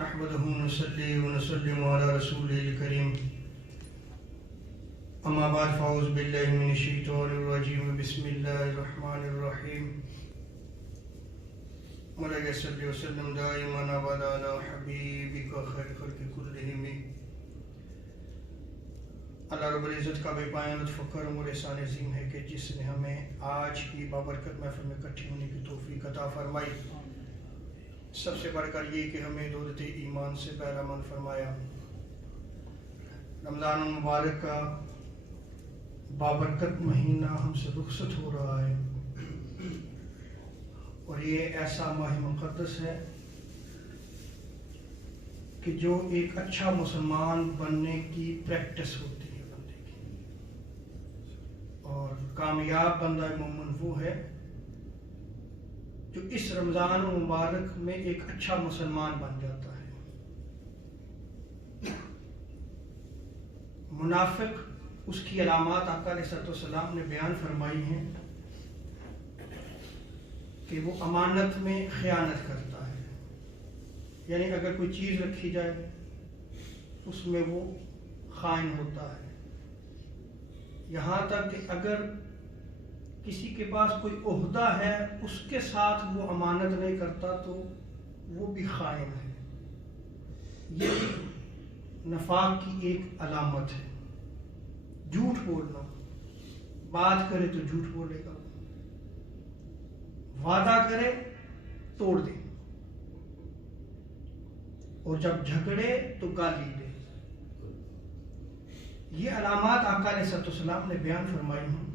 نحمده ونصلي ونسلم على رسوله الكريم اما بعد فاعوذ بالله من الشیطان الرجیم بسم اللہ الرحمن الرحیم مولانا صلی وسلم دائما ابدا علی حبیبک خیر خلق کلہم۔ اللہ رب العزت کا بے پایان لطف و کرم اور احسان عظیم ہے کہ جس نے ہمیں آج کی بابرکت محفل میں اکٹھی ہونے کی توفیق عطا فرمائی۔ سب سے بڑھ کر یہ کہ ہمیں دولت ایمان سے بہرہ مند فرمایا۔ رمضان المبارک کا بابرکت مہینہ ہم سے رخصت ہو رہا ہے، اور یہ ایسا ماہ مقدس ہے کہ جو ایک اچھا مسلمان بننے کی پریکٹس ہوتی ہے بندے کی، اور کامیاب بندہ مومن وہ ہے جو اس رمضان مبارک میں ایک اچھا مسلمان بن جاتا ہے۔ منافق، اس کی علامات آقا علیہ السلام نے بیان فرمائی ہیں کہ وہ امانت میں خیانت کرتا ہے، یعنی اگر کوئی چیز رکھی جائے اس میں وہ خائن ہوتا ہے، یہاں تک کہ اگر کسی کے پاس کوئی عہدہ ہے اس کے ساتھ وہ امانت نہیں کرتا تو وہ بھی خائن ہے۔ یہ بھی نفاق کی ایک علامت ہے۔ جھوٹ بولنا، بات کرے تو جھوٹ بولے گا، وعدہ کرے توڑ دے، اور جب جھگڑے تو گالی دے۔ یہ علامات آقا علیہ السلام نے بیان فرمائی ہیں،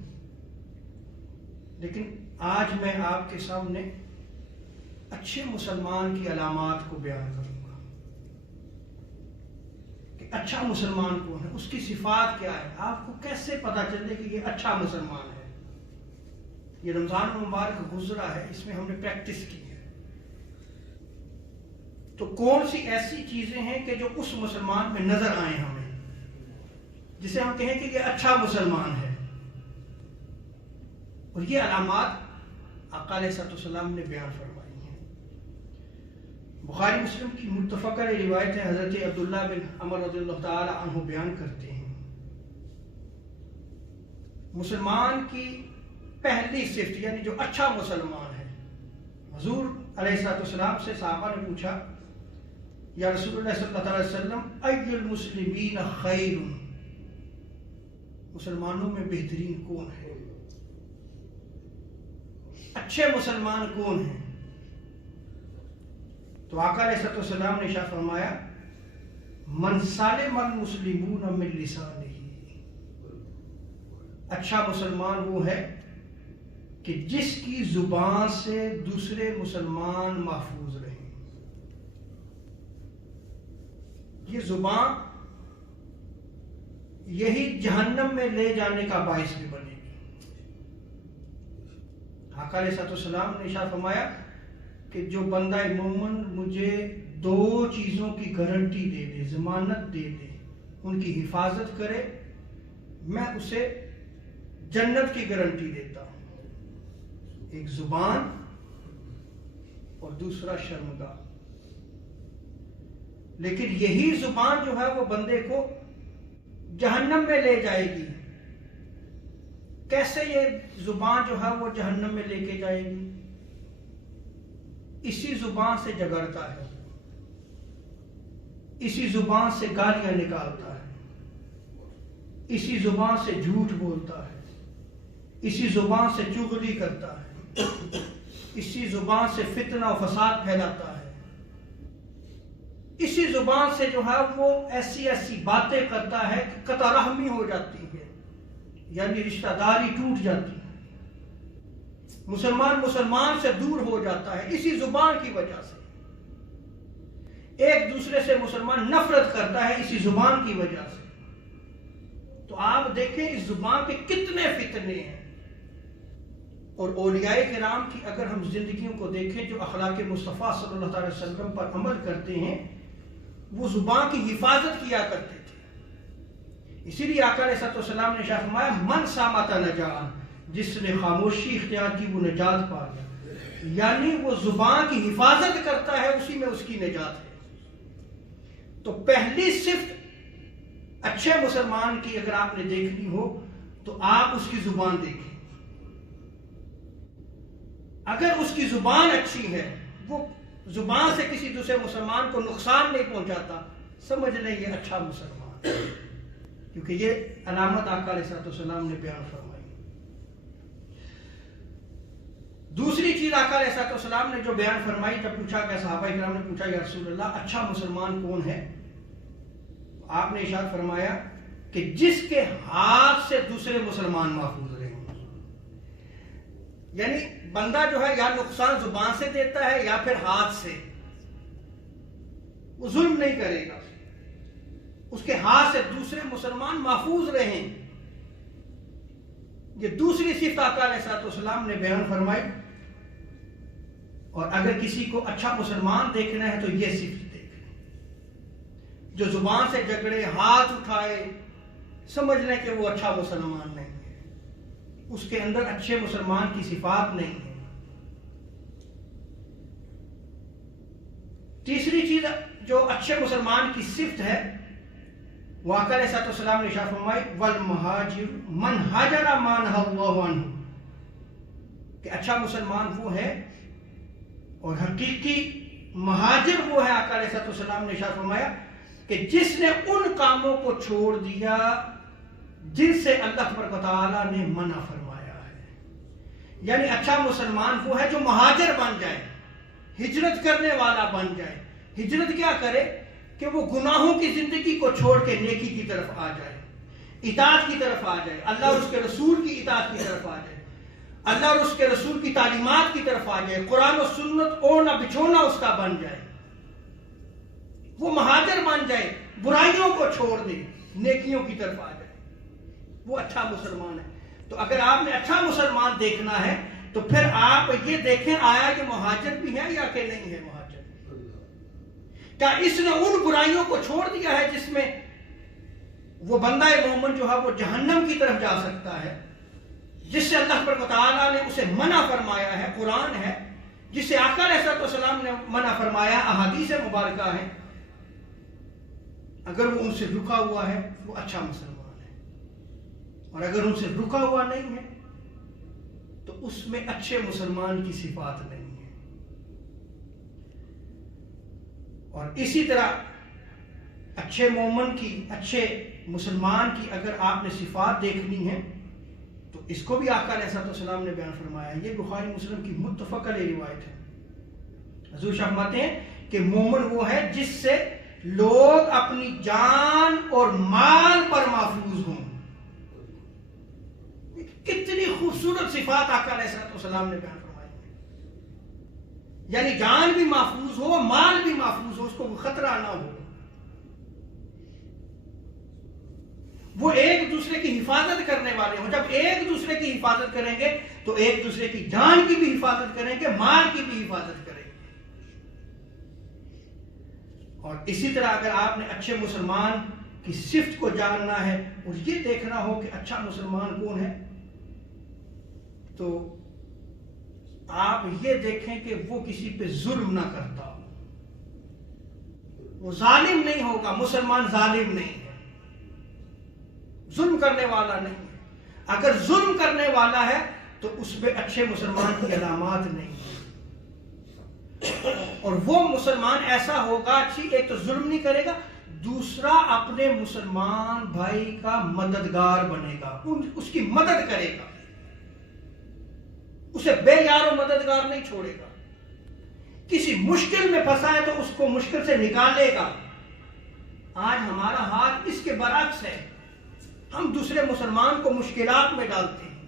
لیکن آج میں آپ کے سامنے اچھے مسلمان کی علامات کو بیان کروں گا کہ اچھا مسلمان کون ہے، اس کی صفات کیا ہے، آپ کو کیسے پتہ چلے کہ یہ اچھا مسلمان ہے۔ یہ رمضان مبارک گزرا ہے، اس میں ہم نے پریکٹس کی ہے، تو کون سی ایسی چیزیں ہیں کہ جو اس مسلمان میں نظر آئیں ہمیں، جسے ہم کہیں کہ یہ اچھا مسلمان ہے۔ اور یہ علامات آقا علیہ السلام نے بیان فرمائی ہیں۔ بخاری مسلم کی متفقہ روایت ہے، حضرت عبداللہ بن عمر رضی اللہ تعالی عنہ بیان کرتے ہیں، مسلمان کی پہلی صفت، یعنی جو اچھا مسلمان ہے، حضور علیہ السلام سے صحابہ نے پوچھا، یا رسول اللہ صلی اللہ علیہ وسلم، ای المسلمین خیر، مسلمانوں میں بہترین کون ہے، اچھے مسلمان کون ہیں؟ تو آقا علیہ السلام نے ارشاد فرمایا، من سالم المسلمون من لسانہ، اچھا مسلمان وہ ہے کہ جس کی زبان سے دوسرے مسلمان محفوظ رہیں۔ یہ زبان یہی جہنم میں لے جانے کا باعث بھی بنے گی۔ آقا علیہ السلام نے ارشاد فرمایا کہ جو بندہ مومن مجھے دو چیزوں کی گارنٹی دے دے، ضمانت دے دے، ان کی حفاظت کرے، میں اسے جنت کی گارنٹی دیتا ہوں۔ ایک زبان اور دوسرا شرمگاہ۔ لیکن یہی زبان جو ہے وہ بندے کو جہنم میں لے جائے گی۔ کیسے یہ زبان جو ہے وہ جہنم میں لے کے جائے گی؟ اسی زبان سے جھگڑتا ہے، اسی زبان سے گالیاں نکالتا ہے، اسی زبان سے جھوٹ بولتا ہے، اسی زبان سے چغلی کرتا ہے، اسی زبان سے فتنہ و فساد پھیلاتا ہے، اسی زبان سے جو ہے وہ ایسی ایسی باتیں کرتا ہے کہ قطع رحمی ہو جاتی ہے، یعنی رشتہ داری ٹوٹ جاتی ہے، مسلمان سے دور ہو جاتا ہے اسی زبان کی وجہ سے۔ ایک دوسرے سے مسلمان نفرت کرتا ہے اسی زبان کی وجہ سے۔ تو آپ دیکھیں اس زبان کے کتنے فتنے ہیں، اور اولیاء کرام کی اگر ہم زندگیوں کو دیکھیں جو اخلاق مصطفیٰ صلی اللہ علیہ وسلم پر عمل کرتے ہیں، وہ زبان کی حفاظت کیا کرتے تھے۔ اسی لیے آقا علیہ السلام نے ارشاد فرمایا، من صامت نجا، جس نے خاموشی اختیار کی وہ نجات پا گیا، یعنی وہ زبان کی حفاظت کرتا ہے، اسی میں اس کی نجات ہے۔ تو پہلی صفت اچھے مسلمان کی اگر آپ نے دیکھنی ہو تو آپ اس کی زبان دیکھیں. اگر اس کی زبان اچھی ہے، وہ زبان سے کسی دوسرے مسلمان کو نقصان نہیں پہنچاتا، سمجھ لیں یہ اچھا مسلمان، کیونکہ یہ علامت آقا علیہ الصلوۃ والسلام نے بیان فرمائی. دوسری چیز آقا علیہ الصلوۃ والسلام نے جو بیان فرمائی، جب پوچھا کہ صحابہ کرام نے پوچھا یا رسول اللہ اچھا مسلمان کون ہے، آپ نے ارشاد فرمایا کہ جس کے ہاتھ سے دوسرے مسلمان محفوظ رہے. یعنی بندہ جو ہے یا نقصان زبان سے دیتا ہے یا پھر ہاتھ سے، وہ ظلم نہیں کرے گا، اس کے ہاتھ سے دوسرے مسلمان محفوظ رہیں. یہ دوسری صفت آقا علیہ الصلوۃ والسلام نے بیان فرمائی. اور اگر کسی کو اچھا مسلمان دیکھنا ہے تو یہ صفت دیکھیں، جو زبان سے جھگڑے، ہاتھ اٹھائے، سمجھ لیں کہ وہ اچھا مسلمان نہیں ہے، اس کے اندر اچھے مسلمان کی صفات نہیں ہے. تیسری چیز جو اچھے مسلمان کی صفت ہے، وہ آقا علیہ الصلوۃ والسلام نے ارشاد فرمائی والمہاجر من ہاجر ما نہی اللہ عنہ، کہ اچھا مسلمان وہ ہے اور حقیقی مہاجر وہ ہے. آقا علیہ الصلوۃ والسلام نے ارشاد فرمایا کہ جس نے ان کاموں کو چھوڑ دیا جن سے اللہ تبارک و تعالیٰ نے منع فرمایا ہے. یعنی اچھا مسلمان وہ ہے جو مہاجر بن جائے، ہجرت کرنے والا بن جائے. ہجرت کیا کرے کہ وہ گناہوں کی زندگی کو چھوڑ کے نیکی کی طرف آ جائے، اطاعت کی طرف آ جائے، اللہ اور اس کے رسول کی اطاعت کی طرف آ جائے، اللہ اور اس کے رسول کی تعلیمات کی طرف آ جائے، قرآن و سنت اوڑھنا بچھونا اس کا بن جائے، وہ مہاجر بن جائے، برائیوں کو چھوڑ دے، نیکیوں کی طرف آ جائے، وہ اچھا مسلمان ہے. تو اگر آپ نے اچھا مسلمان دیکھنا ہے تو پھر آپ یہ دیکھیں آیا یہ مہاجر بھی ہے یا کہ نہیں ہے مہاجر. کیا اس نے ان برائیوں کو چھوڑ دیا ہے جس میں وہ بندہ مومن جو ہے وہ جہنم کی طرف جا سکتا ہے، جس سے اللہ تبارک و تعالیٰ نے اسے منع فرمایا ہے، قرآن ہے، جس سے آقا علیہ الصلوۃ والسلام نے منع فرمایا، احادیث مبارکہ ہیں. اگر وہ ان سے رکا ہوا ہے وہ اچھا مسلمان ہے، اور اگر ان سے رکا ہوا نہیں ہے تو اس میں اچھے مسلمان کی صفات نہیں ہے. اور اسی طرح اچھے مومن کی، اچھے مسلمان کی اگر آپ نے صفات دیکھنی ہے تو اس کو بھی آقا علیہ الصلوۃ والسلام نے بیان فرمایا. یہ بخاری مسلم کی متفق علیہ روایت ہے. حضور فرماتے ہیں کہ مومن وہ ہے جس سے لوگ اپنی جان اور مال پر محفوظ ہوں. کتنی خوبصورت صفات آقا علیہ الصلوۃ والسلام نے بیان فرمائی. یعنی جان بھی محفوظ ہو، مال بھی محفوظ ہو، اس کو خطرہ نہ ہو. وہ ایک دوسرے کی حفاظت کرنے والے ہوں. جب ایک دوسرے کی حفاظت کریں گے تو ایک دوسرے کی جان کی بھی حفاظت کریں گے، مال کی بھی حفاظت کریں گے. اور اسی طرح اگر آپ نے اچھے مسلمان کی صفت کو جاننا ہے اور یہ دیکھنا ہو کہ اچھا مسلمان کون ہے، تو آپ یہ دیکھیں کہ وہ کسی پہ ظلم نہ کرتا ہو، وہ ظالم نہیں ہوگا. مسلمان ظالم نہیں ہے، ظلم کرنے والا نہیں ہے. اگر ظلم کرنے والا ہے تو اس پہ اچھے مسلمان کی علامات نہیں ہے. اور وہ مسلمان ایسا ہوگا، اچھی ایک تو ظلم نہیں کرے گا، دوسرا اپنے مسلمان بھائی کا مددگار بنے گا، اس کی مدد کرے گا، اسے بے یار و مددگار نہیں چھوڑے گا. کسی مشکل میں پھنسا ہے تو اس کو مشکل سے نکالے گا. آج ہمارا حال اس کے برعکس ہے. ہم دوسرے مسلمان کو مشکلات میں ڈالتے ہیں،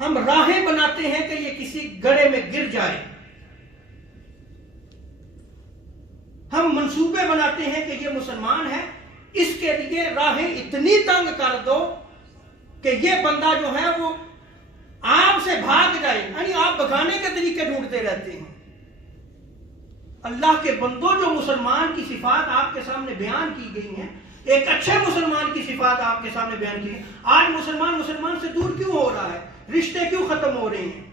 ہم راہیں بناتے ہیں کہ یہ کسی گڑھے میں گر جائے، ہم منصوبے بناتے ہیں کہ یہ مسلمان ہے، اس کے لیے راہیں اتنی تنگ کر دو کہ یہ بندہ جو ہے وہ آپ سے بھاگ جائے. یعنی آپ بھگانے کے طریقے ڈھونڈتے رہتے ہیں. اللہ کے بندوں، جو مسلمان کی صفات آپ کے سامنے بیان کی گئی ہیں، ایک اچھے مسلمان کی صفات آپ کے سامنے بیان کی ہیں، آج مسلمان سے دور کیوں ہو رہا ہے؟ رشتے کیوں ختم ہو رہے ہیں؟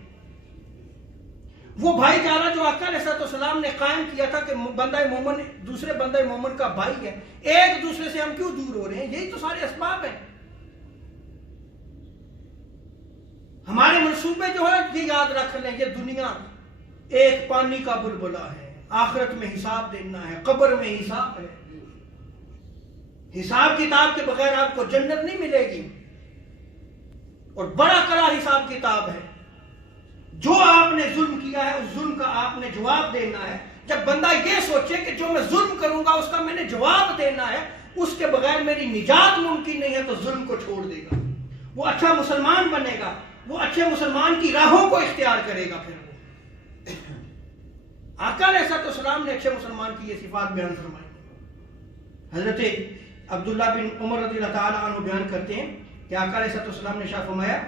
وہ بھائی چارہ جو آقا علیہ السلام نے قائم کیا تھا کہ بندہ مومن دوسرے بندہ مومن کا بھائی ہے، ایک دوسرے سے ہم کیوں دور ہو رہے ہیں؟ یہی تو سارے اسباب ہیں۔ ہمارے منصوبے جو ہے یہ یاد رکھ لیں، یہ دنیا ایک پانی کا بلبلہ ہے، آخرت میں حساب دینا ہے، قبر میں حساب ہے، حساب کتاب کے بغیر آپ کو جنت نہیں ملے گی، اور بڑا کڑا حساب کتاب ہے۔ جو آپ نے ظلم کیا ہے اس ظلم کا آپ نے جواب دینا ہے۔ جب بندہ یہ سوچے کہ جو میں ظلم کروں گا اس کا میں نے جواب دینا ہے، اس کے بغیر میری نجات ممکن نہیں ہے، تو ظلم کو چھوڑ دے گا، وہ اچھا مسلمان بنے گا، وہ اچھے مسلمان کی راہوں کو اختیار کرے گا۔ پھر وہ آقا علیہ السلام نے اچھے مسلمان کی یہ صفات بیان فرمائی۔ حضرت عبداللہ بن عمر رضی اللہ تعالیٰ عنہ بیان کرتے ہیں کہ آقا علیہ السلام نے ارشاد فرمایا،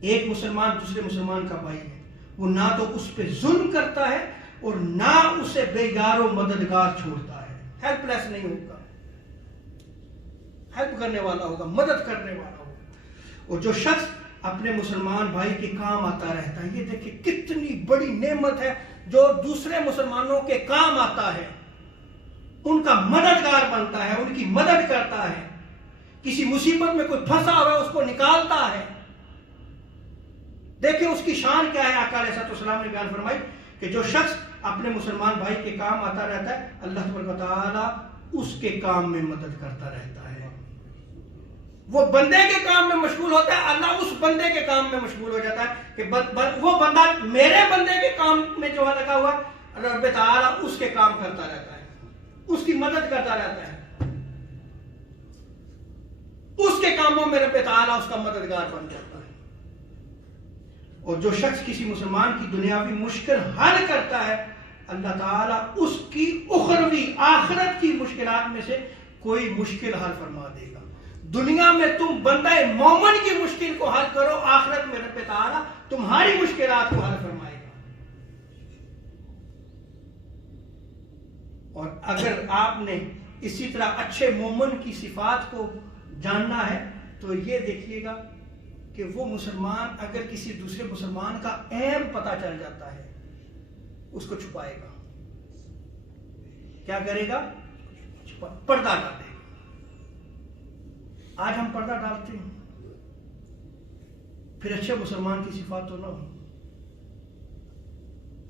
ایک مسلمان دوسرے مسلمان کا بھائی ہے، وہ نہ تو اس پہ ظلم کرتا ہے اور نہ اسے بے یار و مددگار چھوڑتا ہے، ہیلپ لیس نہیں ہوگا، ہیلپ کرنے والا ہوگا، مدد کرنے والا ہوگا۔ اور جو شخص اپنے مسلمان بھائی کے کام آتا رہتا ہے، یہ دیکھیں کتنی بڑی نعمت ہے، جو دوسرے مسلمانوں کے کام آتا ہے، ان کا مددگار بنتا ہے، ان کی مدد کرتا ہے، کسی مصیبت میں کوئی پھنسا ہوا ہے اس کو نکالتا ہے۔ دیکھیں اس کی شان کیا ہے۔ آقا علیہ السلام نے بیان فرمائی کہ جو شخص اپنے مسلمان بھائی کے کام آتا رہتا ہے، اللہ تبارک و تعالیٰ اس کے کام میں مدد کرتا رہتا ہے۔ وہ بندے کے کام میں مشغول ہوتا ہے، اللہ اس بندے کے کام میں مشغول ہو جاتا ہے کہ وہ بندہ میرے بندے کے کام میں جو ہے لگا ہوا، رب تعالیٰ اس کے کام کرتا رہتا ہے، اس کی مدد کرتا رہتا ہے، اس کے کاموں میں رب تعالیٰ اس کا مددگار بن جاتا ہے۔ اور جو شخص کسی مسلمان کی دنیاوی مشکل حل کرتا ہے، اللہ تعالیٰ اس کی اخروی آخرت کی مشکلات میں سے کوئی مشکل حل فرما دے گا۔ دنیا میں تم بندہ مومن کی مشکل کو حل کرو، آخرت میں رب تعالیٰ تمہاری مشکلات کو حل فرمائے گا۔ اور اگر آپ نے اسی طرح اچھے مومن کی صفات کو جاننا ہے تو یہ دیکھیے گا کہ وہ مسلمان اگر کسی دوسرے مسلمان کا عیب پتہ چل جاتا ہے، اس کو چھپائے گا۔ کیا کرے گا؟ پردہ ڈالے گا۔ آج ہم پردہ ڈالتے ہیں، پھر اچھے مسلمان کی صفات تو نہ ہو۔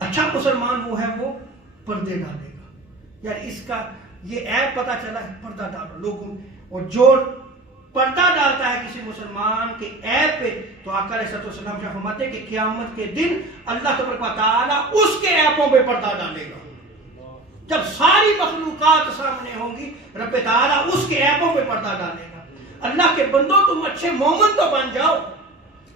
اچھا مسلمان وہ ہے وہ پردے ڈالے گا، یار اس کا یہ عیب پتہ چلا ہے، پردہ ڈالو لوگوں۔ اور جو پردہ ڈالتا ہے کسی مسلمان کے عیب پہ، تو آقا علیہ السلام شاہ فرماتے ہیں کہ قیامت کے دن اللہ تبارک و تعالیٰ اس کے عیبوں پہ پردہ ڈالے گا۔ جب ساری مخلوقات سامنے ہوں گی، رب تعالیٰ اس کے عیبوں پہ پردہ ڈالے گا۔ اللہ کے بندوں، تم اچھے مومن تو بن جاؤ،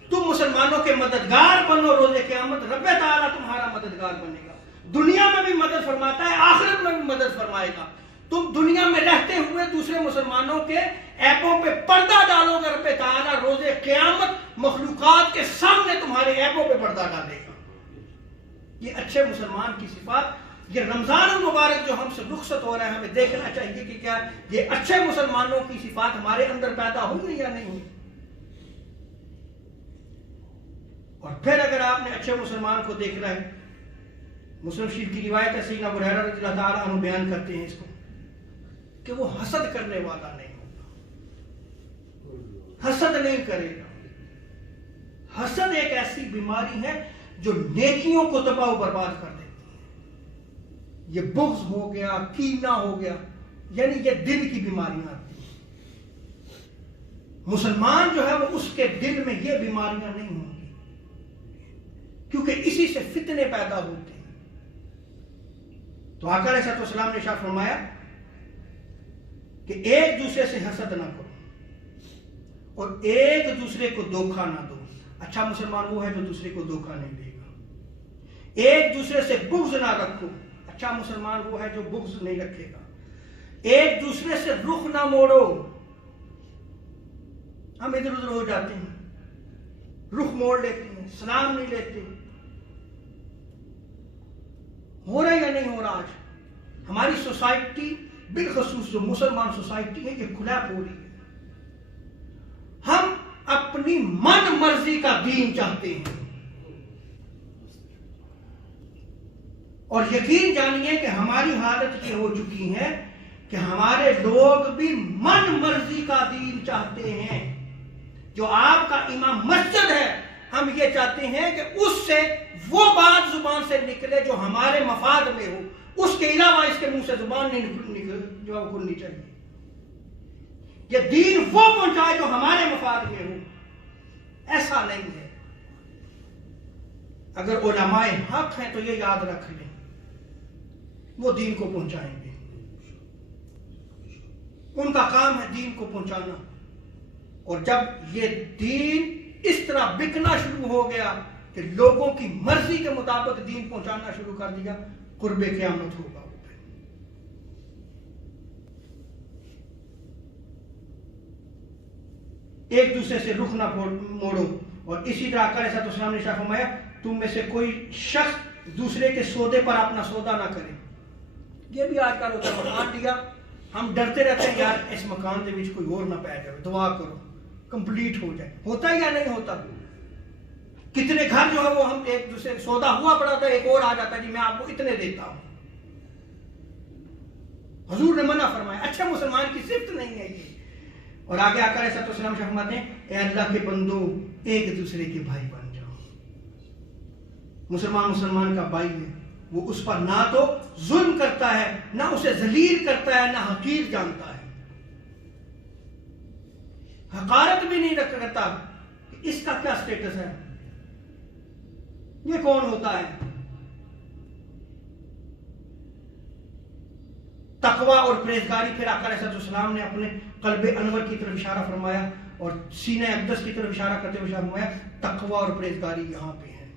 تم مسلمانوں کے مددگار بنو، روز قیامت رب تعالیٰ تمہارا مددگار بنے گا۔ دنیا میں بھی مدد فرماتا ہے، آخرت میں بھی مدد فرمائے گا۔ تم دنیا میں رہتے ہوئے دوسرے مسلمانوں کے عیبوں پہ پردہ ڈالو گے، رب تعالیٰ روز قیامت مخلوقات کے سامنے تمہارے عیبوں پہ پردہ ڈالے گا۔ یہ اچھے مسلمان کی صفات، یہ رمضان المبارک جو ہم سے رخصت ہو رہا ہے، ہمیں دیکھنا چاہیے کہ کیا یہ اچھے مسلمانوں کی صفات ہمارے اندر پیدا ہوئی یا نہیں ہوئی۔ اور پھر اگر آپ نے اچھے مسلمان کو دیکھ رہا ہے، مسلم شریف کی روایت ہے، سیدنا ابو ہریرہ رضی اللہ تعالیٰ عنہ بیان کرتے ہیں اس کو کہ وہ حسد کرنے والا نہیں ہوگا، حسد نہیں کرے گا۔ حسد ایک ایسی بیماری ہے جو نیکیوں کو تباہ و برباد کر دیتی ہے۔ یہ بغض ہو گیا، کینہ ہو گیا، یعنی یہ دل کی بیماریاں آتی ہیں۔ مسلمان جو ہے وہ اس کے دل میں یہ بیماریاں نہیں ہوں گی، کیونکہ اسی سے فتنے پیدا ہوتے ہیں۔ تو آقا علیہ السلام نے ارشاد فرمایا کہ ایک دوسرے سے حسد نہ کرو اور ایک دوسرے کو دھوکہ نہ دو۔ اچھا مسلمان وہ ہے جو دوسرے کو دھوکہ نہیں دے گا۔ ایک دوسرے سے بغض نہ رکھو، اچھا مسلمان وہ ہے جو بغض نہیں رکھے گا۔ ایک دوسرے سے رخ نہ موڑو، ہم ادھر ادھر ہو جاتے ہیں، رخ موڑ لیتے ہیں، سلام نہیں لیتے۔ ہو رہا یا نہیں ہو رہا؟ آج ہماری سوسائٹی، بالخصوص جو مسلمان سوسائٹی ہے، یہ کھلیپ ہو رہی ہے۔ ہم اپنی من مرضی کا دین چاہتے ہیں، اور یقین جانیے کہ ہماری حالت یہ ہو چکی ہے کہ ہمارے لوگ بھی من مرضی کا دین چاہتے ہیں. جو آپ کا امام مسجد ہے ہم یہ چاہتے ہیں کہ اس سے وہ بات زبان سے نکلے جو ہمارے مفاد میں ہو، اس کے علاوہ اس کے منہ سے زبان نہیں جو کھلنی چاہیے. یہ دین وہ پہنچائے جو ہمارے مفاد میں ہو، ایسا نہیں ہے. اگر علماء حق ہیں تو یہ یاد رکھ لیں، وہ دین کو پہنچائیں گے. ان کا کام ہے دین کو پہنچانا. اور جب یہ دین اس طرح بکنا شروع ہو گیا کہ لوگوں کی مرضی کے مطابق دین پہنچانا شروع کر دیا، قرب قیامت ہوگا. ایک دوسرے سے رخ نہ موڑو. اور اسی طرح آقا علیہ السلام نے ارشاد فرمایا تم میں سے کوئی شخص دوسرے کے سودے پر اپنا سودا نہ کرے. یہ بھی آج کل ہوتا ہے، مکان لیا ہم ڈرتے رہتے ہیں یار اس مکان دے وچ کوئی اور نہ پہ جائے، دعا کرو کمپلیٹ ہو جائے. ہوتا ہے یا نہیں ہوتا؟ کتنے گھر جو ہے وہ ہم ایک دوسرے سودا ہوا پڑا تھا، ایک اور آ جاتا ہے جی میں آپ کو اتنے دیتا ہوں. حضور نے منع فرمایا، اچھے مسلمان کی صفت نہیں ہے یہ. اور آگے آقا علیہ السلام فرماتے ہیں اے اللہ کے بندو ایک دوسرے کے بھائی بن جاؤ. مسلمان کا بھائی ہے، وہ اس پر نہ تو ظلم کرتا ہے، نہ اسے ذلیل کرتا ہے، نہ حقیر جانتا ہے، حقارت بھی نہیں کرتا کہ اس کا کیا سٹیٹس ہے، یہ کون ہوتا ہے. تقوی اور پرہیزگاری. پھر آقا علیہ السلام نے اپنے قلب انور کی طرف اشارہ فرمایا اور سینہ اقدس کی طرف اشارہ کرتے ہوئے فرمایا تقوی اور پرہیزگاری یہاں پہ ہے.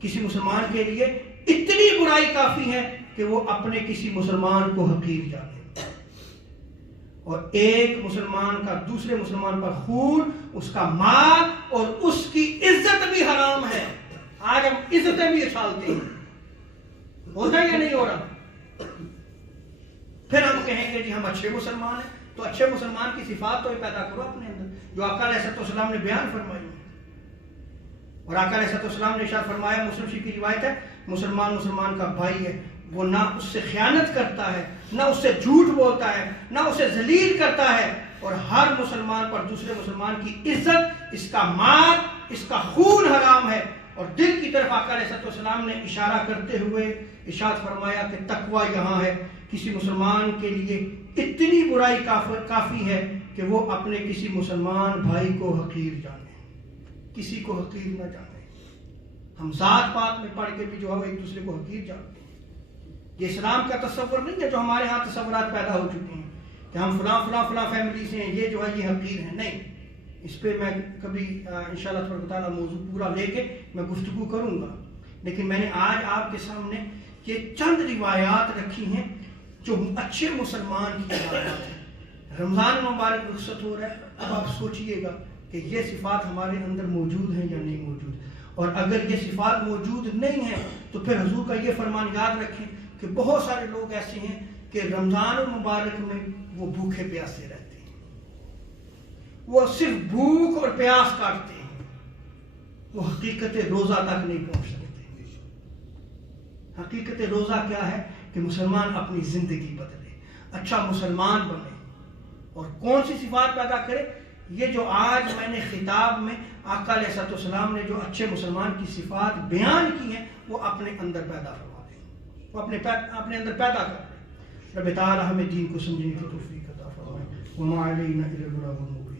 کسی مسلمان کے لیے اتنی برائی کافی ہے کہ وہ اپنے کسی مسلمان کو حقیر جانے. اور ایک مسلمان کا دوسرے مسلمان پر خون، اس کا مال اور اس کی عزت بھی حرام ہے. آج ہم عزتیں بھی اچھالتے ہیں، ہوتا ہے یا نہیں ہو رہا؟ پھر ہم کہیں گے جی ہم اچھے مسلمان ہیں. تو اچھے مسلمان کی صفات تو پیدا کرو اپنے اندر جو آقا علیہ السلام نے بیان فرمائی. اور آقا علیہ السلام نے ارشاد فرمایا، مسلم شریف کی روایت ہے، مسلمان کا بھائی ہے، وہ نہ اس سے خیانت کرتا ہے، نہ اس سے جھوٹ بولتا ہے، نہ اسے ذلیل کرتا ہے. اور ہر مسلمان پر دوسرے مسلمان کی عزت، اس کا مال، اس کا خون حرام ہے. اور دل کی طرف آقا علیہ السلام نے اشارہ کرتے ہوئے ارشاد فرمایا کہ تقوی یہاں ہے. کسی مسلمان کے لیے اتنی برائی کافی ہے کہ وہ اپنے کسی مسلمان بھائی کو حقیر جانے، کسی کو حقیر نہ جانے. ہم ذات پات میں پڑھ کے بھی جو ہے ایک دوسرے کو حقیر جانتے ہیں. یہ اسلام کا تصور نہیں ہے جو ہمارے ہاں تصورات پیدا ہو چکے ہیں کہ ہم فلاں فیملی سے ہیں، یہ جو ہے یہ حقیر ہیں. نہیں، اس پہ میں کبھی انشاءاللہ تبارک و تعالیٰ موضوع پورا لے کے میں گفتگو کروں گا. لیکن میں نے آج آپ کے سامنے یہ چند روایات رکھی ہیں جو اچھے مسلمان کی روایات ہیں. رمضان مبارک رخصت ہو رہا ہے، اب آپ سوچئے گا کہ یہ صفات ہمارے اندر موجود ہیں یا نہیں موجود. اور اگر یہ صفات موجود نہیں ہیں تو پھر حضور کا یہ فرمان یاد رکھیں کہ بہت سارے لوگ ایسے ہیں کہ رمضان المبارک میں وہ بھوکے پیاسے رہتے ہیں، وہ صرف بھوک اور پیاس کاٹتے ہیں، وہ حقیقت روزہ تک نہیں پہنچ سکتے. حقیقت روزہ کیا ہے کہ مسلمان اپنی زندگی بدلے، اچھا مسلمان بنے. اور کون سی صفات پیدا کرے؟ یہ جو آج میں نے خطاب میں آقا علیہ السلام نے جو اچھے مسلمان کی صفات بیان کی ہیں وہ اپنے اندر پیدا فرما دیں، وہ اپنے اندر پیدا کر دیں. رب تعالی ہمیں دین کو سمجھنے کی توفیق عطا فرمائے. وما علینا الا البلاغ المبین.